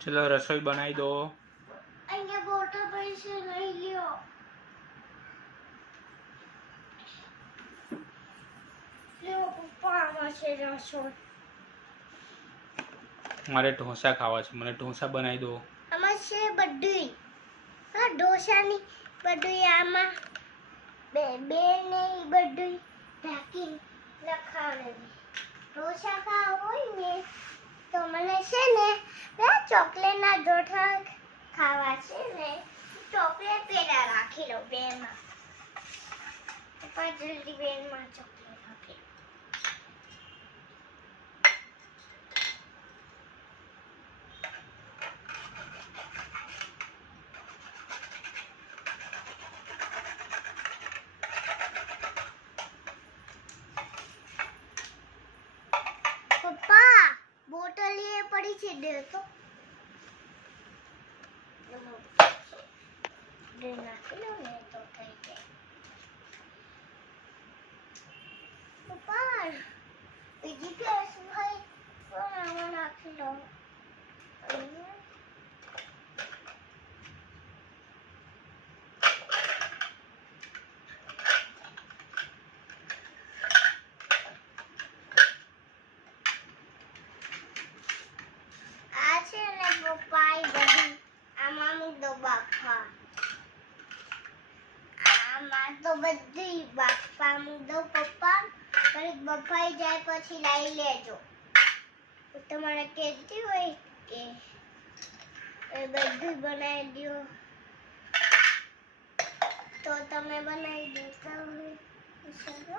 चलो रसोई बनाई दो। बोतल पैसे लई लियो। पप्पा रसोई मारे ढोसा खावा छे, मने ढोसा बनाई दो। आमां छे बड्डुई हाँ ढोसानी बड्डुई आमां બે ને બડુઈ ઢાંકી લખાવે ઢોસા ખાવા હોય ને તો મને છે ને બે ચોકલેટના ઢોસા ખાવા છે ને ચોકલેટ પેલા રાખી લો બેનમાં પપ્પા જલ્દી બેનમાં ચોકલેટ રાખી પપ્પા બોટલ એ પડી છે દે તો દે નાખી લો ને તો થઈ જાય પપ્પા બીજી કેસ ભાઈ પણ આમાં નાખી લો પાઈ બધી આમાં દો બાફા આમાં તો બધી બાફા દો પપ્પા કઈ બફાઈ જાય પછી લઈ લેજો તમારે કહેતી હોય કે એ બધું બનાવી દો તો તમે બનાવી દેતા હોય ચલો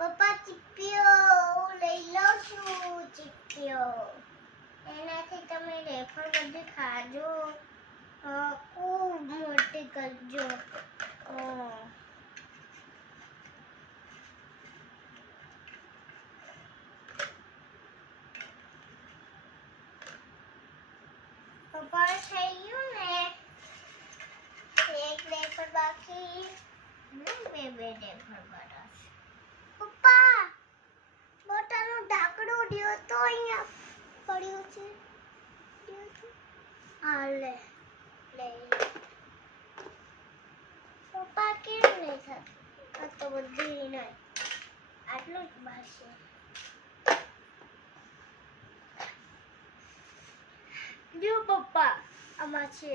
પપ્પા ચીપ્યો લઈ લો છું ચીપ્યો એનાથી તમે રેફર બધું ખાજો ખૂબ મોટી કરજો પપ્પા થઈ ગયું ને એક રેફર બાકી બે રેફર બરાબર પપ્પા બોટલનું ઢાંકણું દ્યો તો અહીંયા પડ્યું છે હાલે લે પપ્પા કેમ નહીં થતું આ તો બધી નહીં આટલું જ બાકી જો પપ્પા આમાં છે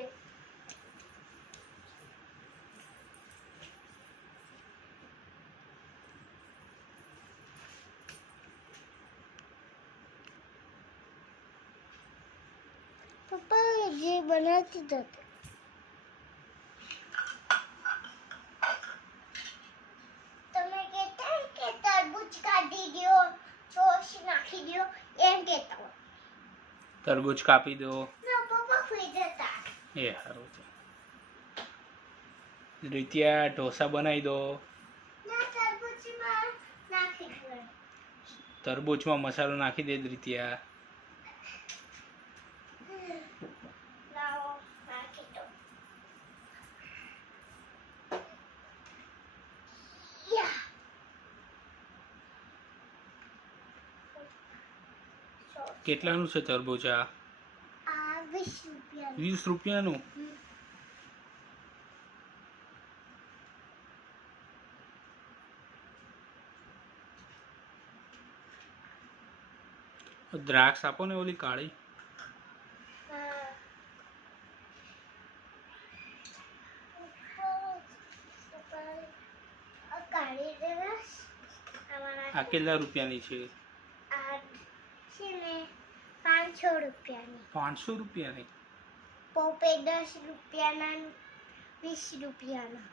પપ્પા જે બનાતી જતો તમે કહેતા કે તરબૂચ કાઢી દો સોસ નાખી દો એમ કહેતા હોય तरबूज कापी दो ના પપ્પા ફ્રીઝર તા ए हारो छे रितिया ढोसा बनाई दो ના તરબૂચમાં નાખી દો तरबूज में मसालो नाखी दे रितिया લાવો નાખી દો યા કેટલાનું છે તરબૂચ આ આ 20 રૂપિયા 20 રૂપિયાનું દ્રાક્ષ આપો ને ઓલી કાળી કાળી દ્રાક્ષ આ કેટલા રૂપિયાની છે આ છે ને 500 રૂપિયાની 500 રૂપિયાની પોપે 10 રૂપિયાના 20 રૂપિયાના